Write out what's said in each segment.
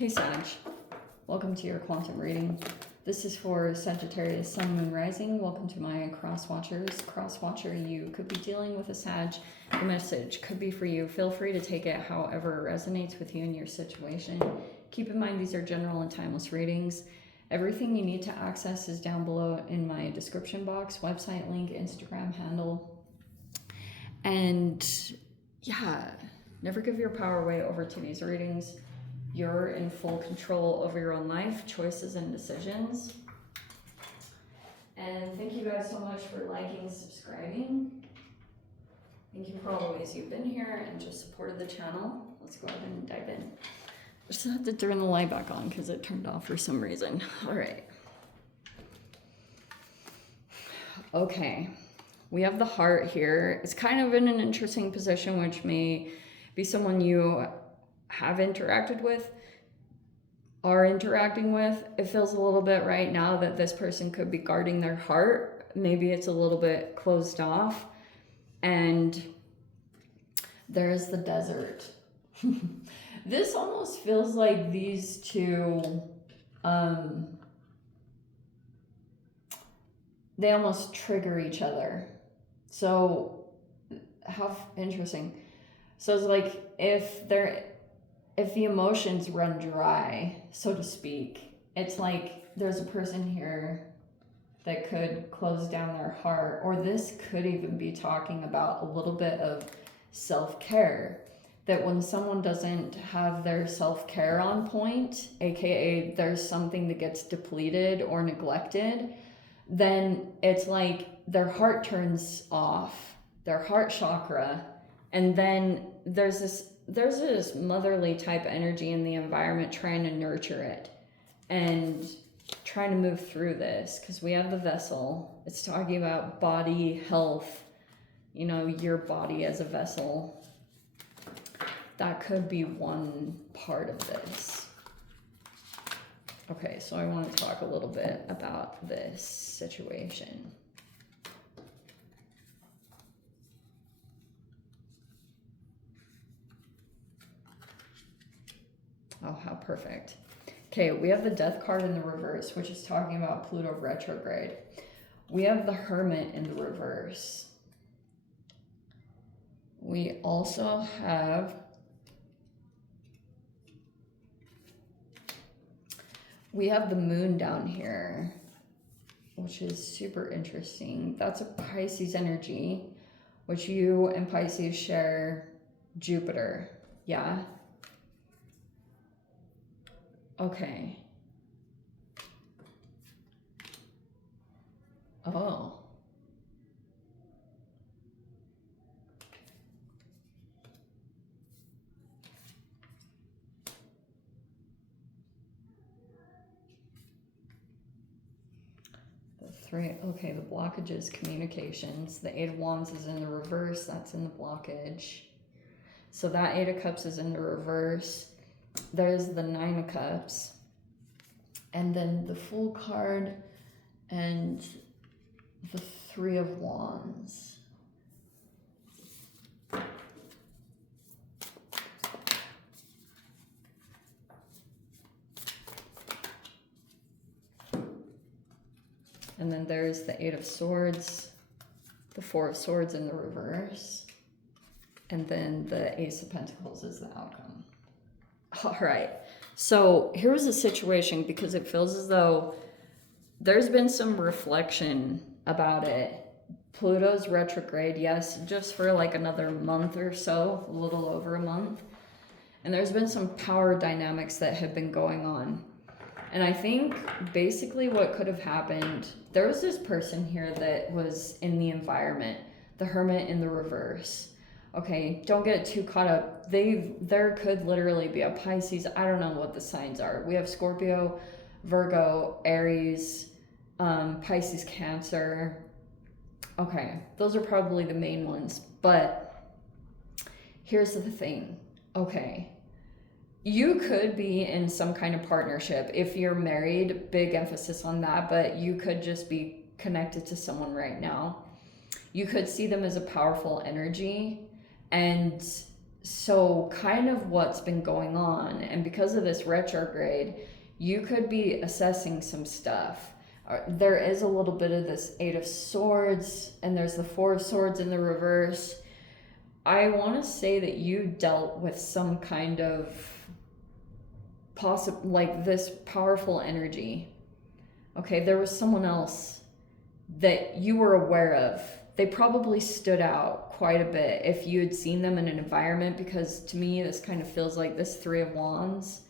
Hey Sag, welcome to your quantum reading. This is for Sagittarius, Sun, Moon, Rising. Welcome to my cross watchers. Cross watcher, you could be dealing with a Sag. The message could be for you. Feel free to take it however it resonates with you and your situation. Keep in mind these are general and timeless readings. Everything you need to access is down below in my description box, website link, Instagram handle. And yeah, never give your power away over to these readings. You're in full control over your own life, choices, and decisions. And thank you guys so much for liking and subscribing. Thank you for all the ways you've been here and just supported the channel. Let's go ahead and dive in. I just have to turn the light back on because it turned off for some reason. All right. Okay. We have the heart here. It's kind of in an interesting position, which may be someone you have interacted with, are interacting with. It feels a little bit right now that this person could be guarding their heart. Maybe it's a little bit closed off. And there's the desert. This almost feels like these two, they almost trigger each other. So how interesting. So it's like if the emotions run dry, so to speak, it's like there's a person here that could close down their heart, or this could even be talking about a little bit of self-care, that when someone doesn't have their self-care on point, aka there's something that gets depleted or neglected, then it's like their heart turns off, their heart chakra, and then there's this motherly type energy in the environment trying to nurture it and trying to move through this, because we have the vessel. It's talking about body health, you know, your body as a vessel. That could be one part of this. Okay, so I want to talk a little bit about this situation. Oh, how perfect. Okay, we have the Death card in the reverse, which is talking about Pluto retrograde. We have the Hermit in the reverse. We also have the Moon down here, which is super interesting. That's a Pisces energy, which you and Pisces share Jupiter. Yeah. Okay. Oh. Okay, the blockages, communications. The Eight of Wands is in the reverse. That's in the blockage. So that Eight of Cups is in the reverse. There's the Nine of Cups. And then the Fool card and the Three of Wands. And then there's the Eight of Swords, the Four of Swords in the reverse, and then the Ace of Pentacles is the outcome. All right, so here's the situation, because it feels as though there's been some reflection about it. Pluto's retrograde, yes, just for like another month or so, a little over a month. And there's been some power dynamics that have been going on. And I think basically what could have happened, there was this person here that was in the environment, the Hermit in the reverse. Okay, don't get too caught up. There could literally be a Pisces. I don't know what the signs are. We have Scorpio, Virgo, Aries, Pisces, Cancer. Okay, those are probably the main ones. But here's the thing. Okay. You could be in some kind of partnership. If you're married, big emphasis on that, but you could just be connected to someone right now. You could see them as a powerful energy, and So kind of what's been going on, and because of this retrograde, you could be assessing some stuff. There is a little bit of this Eight of Swords, and there's the Four of Swords in the reverse. I want to say that you dealt with some kind of like this powerful energy. Okay, there was someone else that you were aware of. They probably stood out quite a bit if you had seen them in an environment, because to me this kind of feels like this Three of Wands.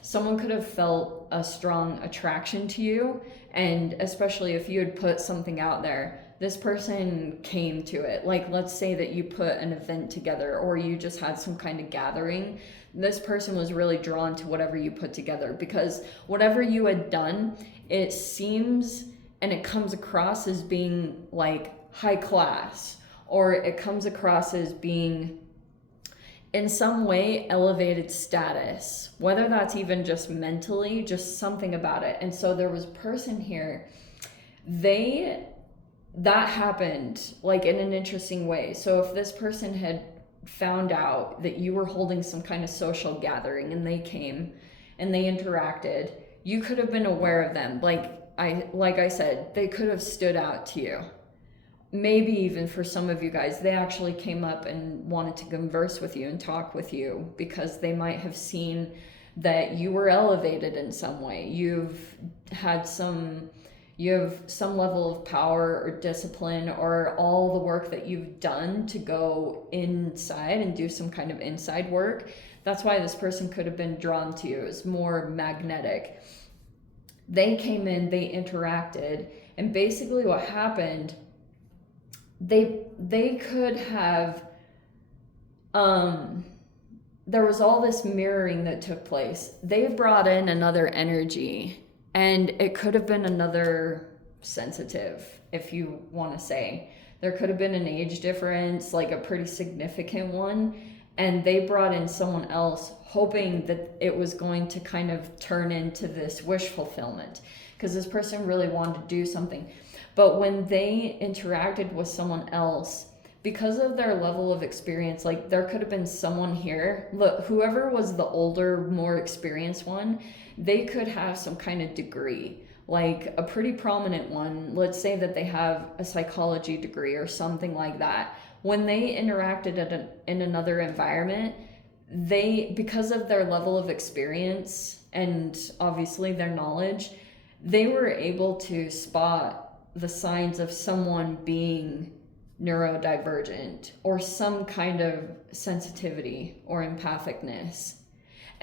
Someone could have felt a strong attraction to you, and especially if you had put something out there, this person came to it. Like, let's say that you put an event together, or you just had some kind of gathering. This person was really drawn to whatever you put together, because whatever you had done, it seems and it comes across as being like high class, or it comes across as being in some way elevated status, whether that's even just mentally, just something about it. And so there was a person here, that happened like in an interesting way. So if this person had found out that you were holding some kind of social gathering and they came and they interacted, you could have been aware of them. Like I said, they could have stood out to you. Maybe even for some of you guys, they actually came up and wanted to converse with you and talk with you because they might have seen that you were elevated in some way. You have some level of power or discipline, or all the work that you've done to go inside and do some kind of inside work. That's why this person could have been drawn to you. It's more magnetic. They came in, they interacted, and basically what happened, they could have, there was all this mirroring that took place. They brought in another energy, and it could have been another sensitive, if you want to say. There could have been an age difference, like a pretty significant one, and they brought in someone else hoping that it was going to kind of turn into this wish fulfillment, because this person really wanted to do something. But when they interacted with someone else, because of their level of experience, like there could have been someone here, look, whoever was the older, more experienced one, they could have some kind of degree, like a pretty prominent one. Let's say that they have a psychology degree or something like that. When they interacted in another environment, because of their level of experience and obviously their knowledge, they were able to spot the signs of someone being neurodivergent or some kind of sensitivity or empathicness.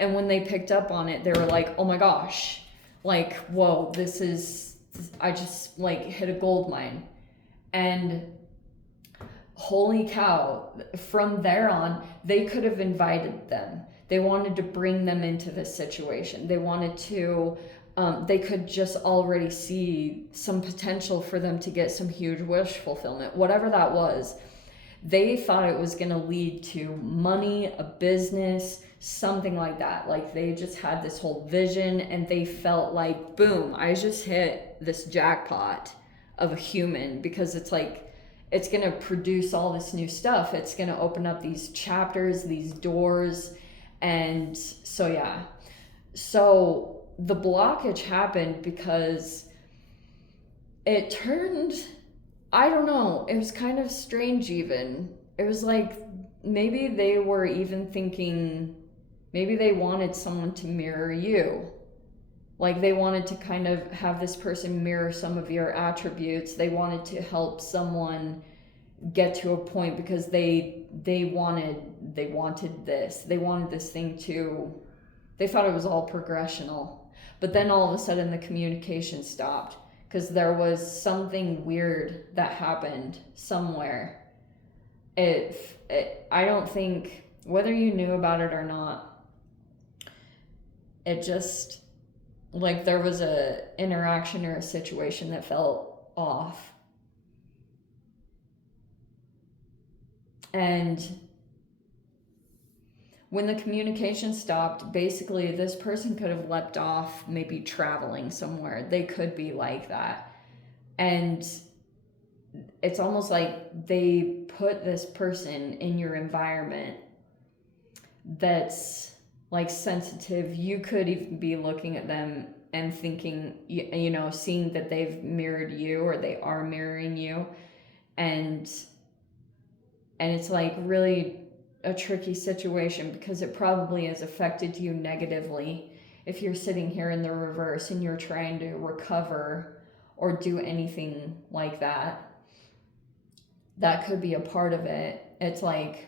And when they picked up on it, they were like, oh my gosh, like, whoa, I just like hit a gold mine. And holy cow, from there on, they could have invited them. They wanted to bring them into this situation. They wanted to, they could just already see some potential for them to get some huge wish fulfillment, whatever that was. They thought it was going to lead to money, a business, something like that. Like they just had this whole vision, and they felt like, boom, I just hit this jackpot of a human, because it's like, it's going to produce all this new stuff. It's going to open up these chapters, these doors. And so, yeah. So the blockage happened because it turned, I don't know, it was kind of strange even. It was like maybe they were even thinking, maybe they wanted someone to mirror you. Like they wanted to kind of have this person mirror some of your attributes. They wanted to help someone get to a point because they wanted this. They wanted this thing to, they thought it was all progressional. But then all of a sudden the communication stopped because there was something weird that happened somewhere. I don't think, whether you knew about it or not, it just, like there was a interaction or a situation that felt off. And when the communication stopped, basically this person could have leapt off, maybe traveling somewhere. They could be like that. And it's almost like they put this person in your environment that's like sensitive, you could even be looking at them and thinking, you know, seeing that they've mirrored you or they are mirroring you. And it's like really a tricky situation because it probably has affected you negatively if you're sitting here in the reverse and you're trying to recover or do anything like that. That could be a part of it. It's like,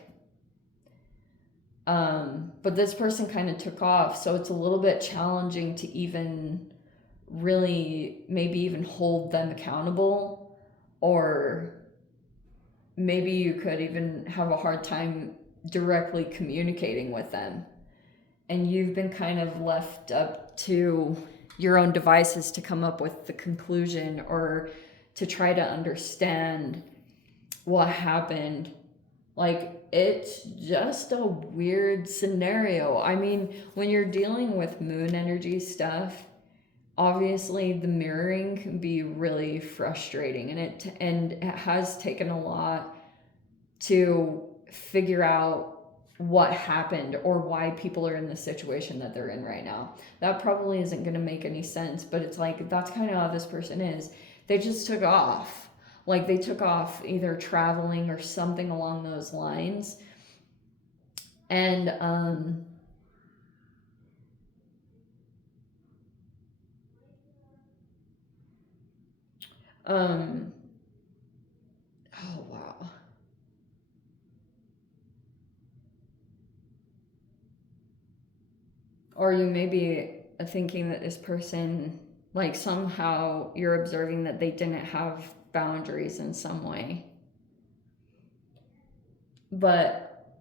but this person kind of took off, so it's a little bit challenging to even really maybe even hold them accountable, or maybe you could even have a hard time directly communicating with them. And you've been kind of left up to your own devices to come up with the conclusion or to try to understand what happened. Like, it's just a weird scenario. I mean, when you're dealing with moon energy stuff, obviously the mirroring can be really frustrating, and it has taken a lot to figure out what happened or why people are in the situation that they're in right now. That probably isn't going to make any sense, but it's like, that's kind of how this person is. They just took off. Like, they took off either traveling or something along those lines. And oh wow. Or you may be thinking that this person, like, somehow you're observing that they didn't have boundaries in some way. But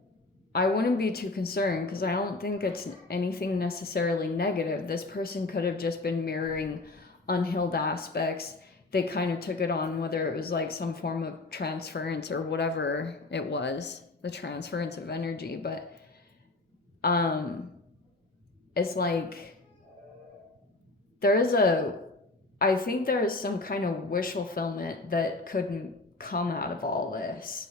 I wouldn't be too concerned because I don't think it's anything necessarily negative. This person could have just been mirroring unhealed aspects. They kind of took it on, whether it was like some form of transference or whatever it was, the transference of energy. But it's like I think there is some kind of wish fulfillment that couldn't come out of all this.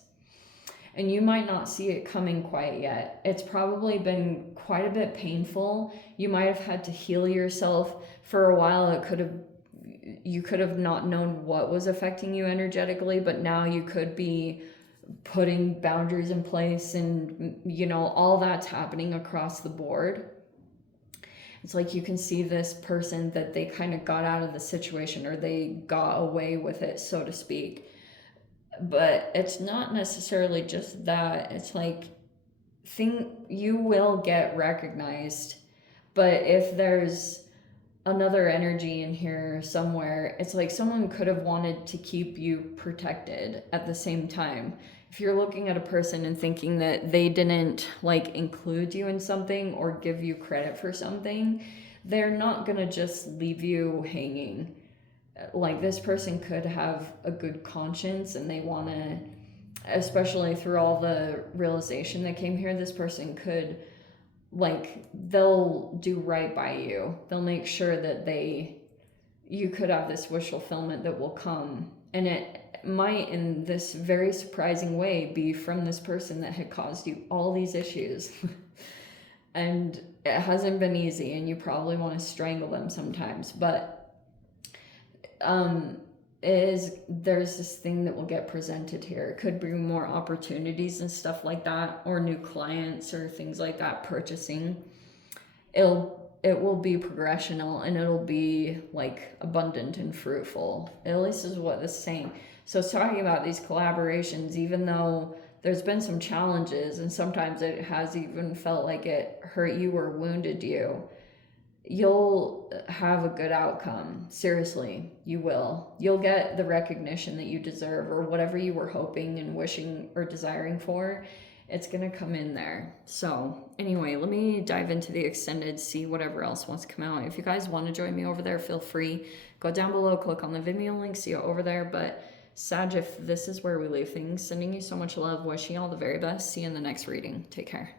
And you might not see it coming quite yet. It's probably been quite a bit painful. You might have had to heal yourself for a while. You could have not known what was affecting you energetically, but now you could be putting boundaries in place, and you know, all that's happening across the board. It's like you can see this person that they kind of got out of the situation, or they got away with it, so to speak. But it's not necessarily just that. It's like, you will get recognized, but if there's another energy in here somewhere, it's like someone could have wanted to keep you protected at the same time. If you're looking at a person and thinking that they didn't like include you in something or give you credit for something, they're not gonna just leave you hanging. Like, this person could have a good conscience and they want to, especially through all the realization that came here, this person could, like, they'll do right by you. They'll make sure that you could have this wish fulfillment that will come. And it might, in this very surprising way, be from this person that had caused you all these issues. And it hasn't been easy, and you probably want to strangle them sometimes, but there's this thing that will get presented here. It could bring more opportunities and stuff like that, or new clients or things like that, purchasing. It will be progressional, and it'll be like abundant and fruitful. At least is what this is saying. So it's talking about these collaborations, even though there's been some challenges, and sometimes it has even felt like it hurt you or wounded you. You'll have a good outcome. Seriously, you will. You'll get the recognition that you deserve, or whatever you were hoping and wishing or desiring for. It's going to come in there. So anyway, let me dive into the extended, see whatever else wants to come out. If you guys want to join me over there, feel free. Go down below, click on the Vimeo link, see you over there. But Sag, if this is where we leave things, sending you so much love, wishing you all the very best. See you in the next reading. Take care.